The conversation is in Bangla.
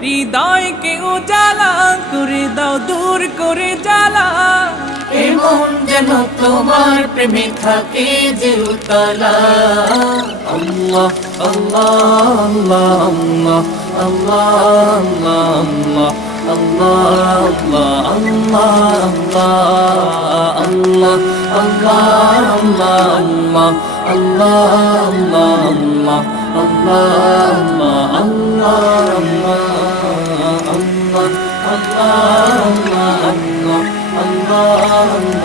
হৃদয়কে উজালা করে দাও, দূর করে জ্বালা। এমন যেন তোমার প্রেমে থাকে যে উতলা। আল্লাহ আল্লাহ আল্লাহ আল্লাহ আল্লাহ আল্লাহ আল্লাহ আল্লাহ আল্লাহ আল্লাহ আল্লাহ আল্লাহ আল্লাহ আল্লাহ আল্লাহ আল্লাহ আল্লাহ